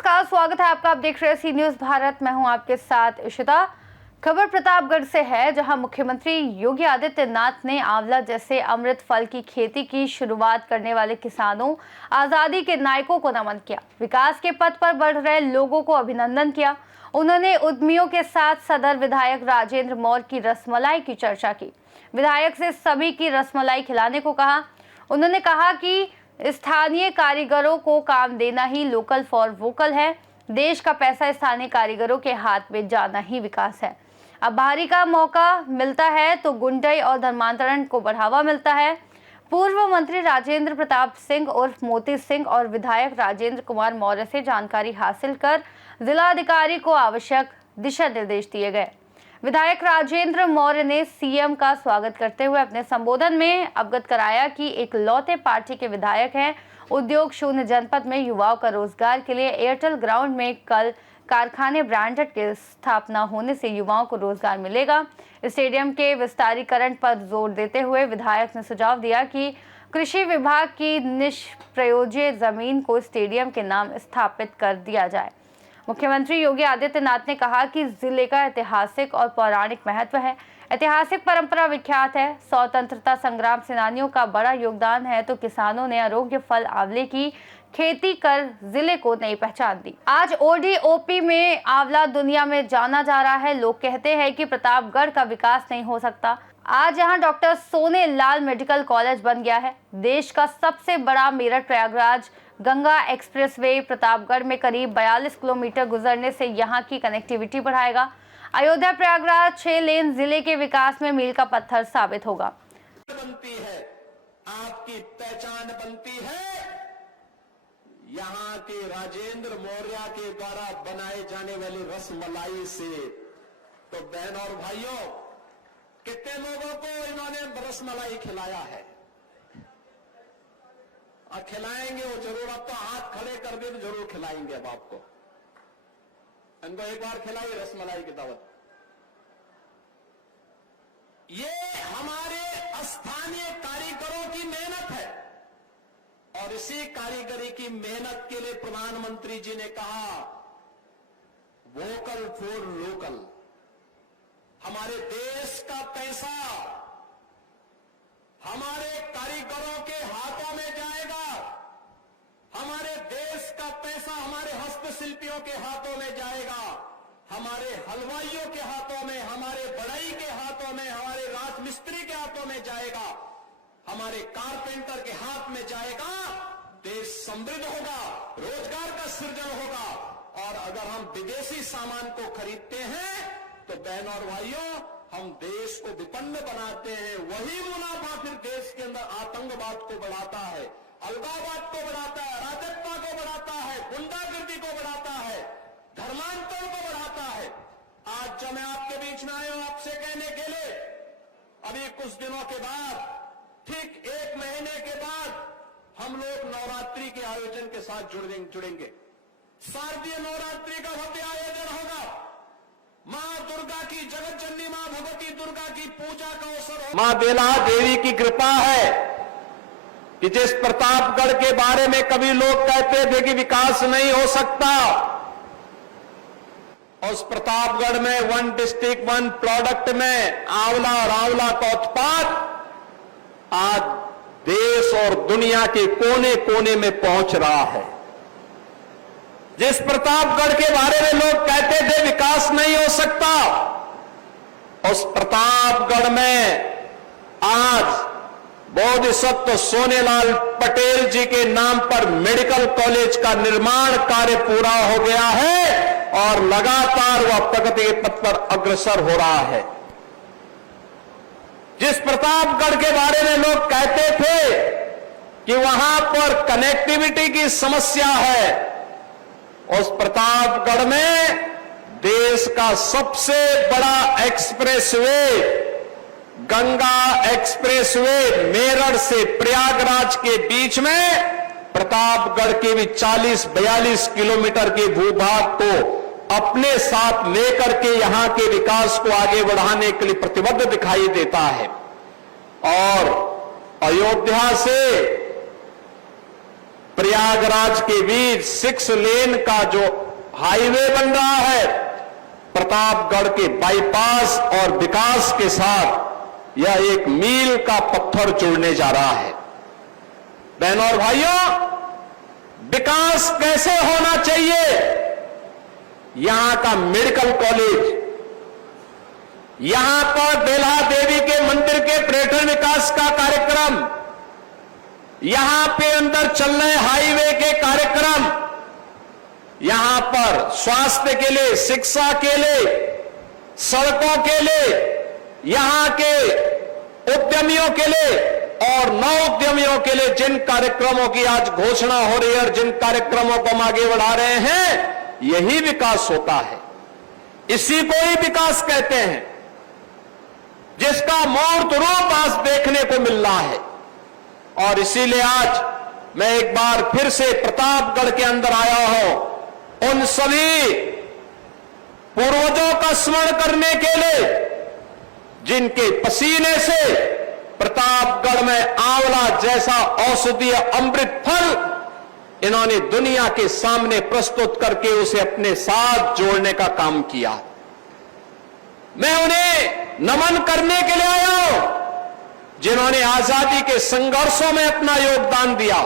नमस्कार, स्वागत है आपका। आप देख रहे हैं सी न्यूज भारत। मैं हूं आपके साथ इशिता। खबर प्रतापगढ़ से है, जहां मुख्यमंत्री योगी आदित्यनाथ ने आंवला जैसे अमृत फल की खेती की शुरुआत करने वाले किसानों, आजादी के नायकों को नमन किया। विकास के पथ पर बढ़ रहे लोगों को अभिनंदन किया। उन्होंने उद्यमियों के साथ सदर विधायक राजेंद्र मौर्य की रसमलाई की चर्चा की। विधायक से सभी की रसमलाई खिलाने को कहा। उन्होंने कहा कि स्थानीय कारीगरों को काम देना ही लोकल फॉर वोकल है। देश का पैसा स्थानीय कारीगरों के हाथ में जाना ही विकास है। अब बाहरी का मौका मिलता है तो गुंडई और धर्मांतरण को बढ़ावा मिलता है। पूर्व मंत्री राजेंद्र प्रताप सिंह उर्फ मोती सिंह और विधायक राजेंद्र कुमार मौर्य से जानकारी हासिल कर जिलाधिकारी को आवश्यक दिशा निर्देश दिए गए। विधायक राजेंद्र मौर्य ने सीएम का स्वागत करते हुए अपने संबोधन में अवगत कराया कि एक लौते पार्टी के विधायक हैं। उद्योग शून्य जनपद में युवाओं का रोजगार के लिए एयरटेल ग्राउंड में कल कारखाने ब्रांडेड के स्थापना होने से युवाओं को रोजगार मिलेगा। स्टेडियम के विस्तारीकरण पर जोर देते हुए विधायक ने सुझाव दिया कि कृषि विभाग की निष्प्रयोज्य जमीन को स्टेडियम के नाम स्थापित कर दिया जाए। मुख्यमंत्री योगी आदित्यनाथ ने कहा कि जिले का ऐतिहासिक और पौराणिक महत्व है। ऐतिहासिक परंपरा विख्यात है। स्वतंत्रता संग्राम सेनानियों का बड़ा योगदान है, तो किसानों ने आरोग्य फल आंवले की खेती कर जिले को नई पहचान दी। आज ओडीओपी में आंवला दुनिया में जाना जा रहा है। लोग कहते हैं कि प्रतापगढ़ का विकास नहीं हो सकता। आज यहाँ डॉक्टर सोने लाल मेडिकल कॉलेज बन गया है। देश का सबसे बड़ा मेरठ प्रयागराज गंगा एक्सप्रेसवे प्रतापगढ़ में करीब 42 किलोमीटर गुजरने से यहाँ की कनेक्टिविटी बढ़ाएगा। अयोध्या प्रयागराज 6 लेन जिले के विकास में मील का पत्थर साबित होगा। बनती है, आपकी पहचान बनती है यहाँ के राजेंद्र मौर्य के द्वारा बनाए जाने वाली रसमलाई से। तो बहन और भाइयों, कितने लोगों को इन्होंने रसमलाई खिलाया है और खिलाएंगे वो जरूर। अब तो हाथ खड़े कर दे तो जरूर खिलाएंगे। अब आपको इनको एक बार खिलाई रसमलाई की दावत। ये हमारे स्थानीय कारीगरों की मेहनत है और इसी कारीगरी की मेहनत के लिए प्रधानमंत्री जी ने कहा वोकल फॉर लोकल। हमारे देश का पैसा हमारे कारीगरों के हाथों में जाएगा। हमारे देश का पैसा हमारे हस्तशिल्पियों के हाथों में जाएगा, हमारे हलवाइयों के हाथों में, हमारे बढ़ई के हाथों में, हमारे राजमिस्त्री के हाथों में जाएगा, हमारे कारपेंटर के हाथ में जाएगा। देश समृद्ध होगा, रोजगार का सृजन होगा। और अगर हम विदेशी सामान को खरीदते हैं तो बहन और भाइयों, हम देश को विपन्न बनाते हैं। वही मुनाफा फिर देश के अंदर आतंकवाद को बढ़ाता है, अलगाववाद को बढ़ाता है, अराजकता को बढ़ाता है, गुंडागर्दी को बढ़ाता है, धर्मांतरण को बढ़ाता है। आज जब मैं आपके बीच में आया हूं आपसे कहने के लिए, अभी कुछ दिनों के बाद, ठीक 1 महीने के बाद हम लोग नवरात्रि के आयोजन के साथ जुड़ेंगे। शारदीय नवरात्रि का भव्य आयोजन होगा। मां दुर्गा की, जगत जननी मां भगवती दुर्गा की पूजा का अवसर होगा। मां बेला देवी की कृपा है कि जिस प्रतापगढ़ के बारे में कभी लोग कहते थे कि विकास नहीं हो सकता, उस प्रतापगढ़ में 1 डिस्ट्रिक्ट 1 प्रोडक्ट में आंवला और आंवला का उत्पाद आज देश और दुनिया के कोने कोने में पहुंच रहा है। जिस प्रतापगढ़ के बारे में लोग कहते थे विकास नहीं हो सकता, उस प्रतापगढ़ में आज बोधिसत्व सोनेलाल पटेल जी के नाम पर मेडिकल कॉलेज का निर्माण कार्य पूरा हो गया है और लगातार वह प्रगति के पथ पर अग्रसर हो रहा है। जिस प्रतापगढ़ के बारे में लोग कहते थे कि वहां पर कनेक्टिविटी की समस्या है, उस प्रतापगढ़ में देश का सबसे बड़ा एक्सप्रेसवे गंगा एक्सप्रेसवे मेरठ से प्रयागराज के बीच में प्रतापगढ़ के भी 40-42 किलोमीटर के भूभाग को अपने साथ लेकर के यहां के विकास को आगे बढ़ाने के लिए प्रतिबद्ध दिखाई देता है। और अयोध्या से प्रयागराज के बीच 6 लेन का जो हाईवे बन रहा है, प्रतापगढ़ के बाईपास और विकास के साथ यह एक मील का पत्थर जोड़ने जा रहा है। बहनों और भाइयों, विकास कैसे होना चाहिए? यहां का मेडिकल कॉलेज, यहां पर बेल्हा देवी के मंदिर के पर्यटन विकास का कार्यक्रम, यहां पे अंदर चल रहे हाईवे के कार्यक्रम, यहां पर स्वास्थ्य के लिए, शिक्षा के लिए, सड़कों के लिए, यहां के उद्यमियों के लिए और नौ उद्यमियों के लिए जिन कार्यक्रमों की आज घोषणा हो रही है और जिन कार्यक्रमों को हम आगे बढ़ा रहे हैं, यही विकास होता है। इसी को ही विकास कहते हैं, जिसका मूर्त रूप आज देखने को मिल रहा है। और इसीलिए आज मैं एक बार फिर से प्रतापगढ़ के अंदर आया हूं, उन सभी पूर्वजों का स्मरण करने के लिए जिनके पसीने से प्रतापगढ़ में आंवला जैसा औषधीय अमृत फल इन्होंने दुनिया के सामने प्रस्तुत करके उसे अपने साथ जोड़ने का काम किया। मैं उन्हें नमन करने के लिए आया हूं, जिन्होंने आजादी के संघर्षों में अपना योगदान दिया,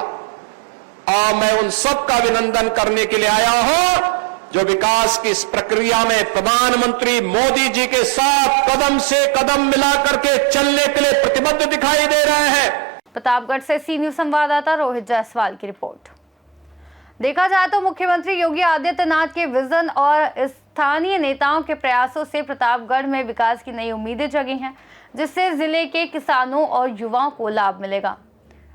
और मैं उन सब का अभिनंदन करने के लिए आया हूं जो विकास की इस प्रक्रिया में प्रधानमंत्री मोदी जी के साथ कदम से कदम मिलाकर के चलने के लिए प्रतिबद्ध दिखाई दे रहे हैं। प्रतापगढ़ से सी न्यूज संवाददाता रोहित जायसवाल की रिपोर्ट। देखा जाए तो मुख्यमंत्री योगी आदित्यनाथ के विजन और स्थानीय नेताओं के प्रयासों से प्रतापगढ़ में विकास की नई उम्मीदें जगी हैं, जिससे जिले के किसानों और युवाओं को लाभ मिलेगा।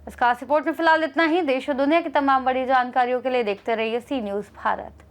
इस खास रिपोर्ट में फिलहाल इतना ही। देश और दुनिया की तमाम बड़ी जानकारियों के लिए देखते रहिए सी न्यूज भारत।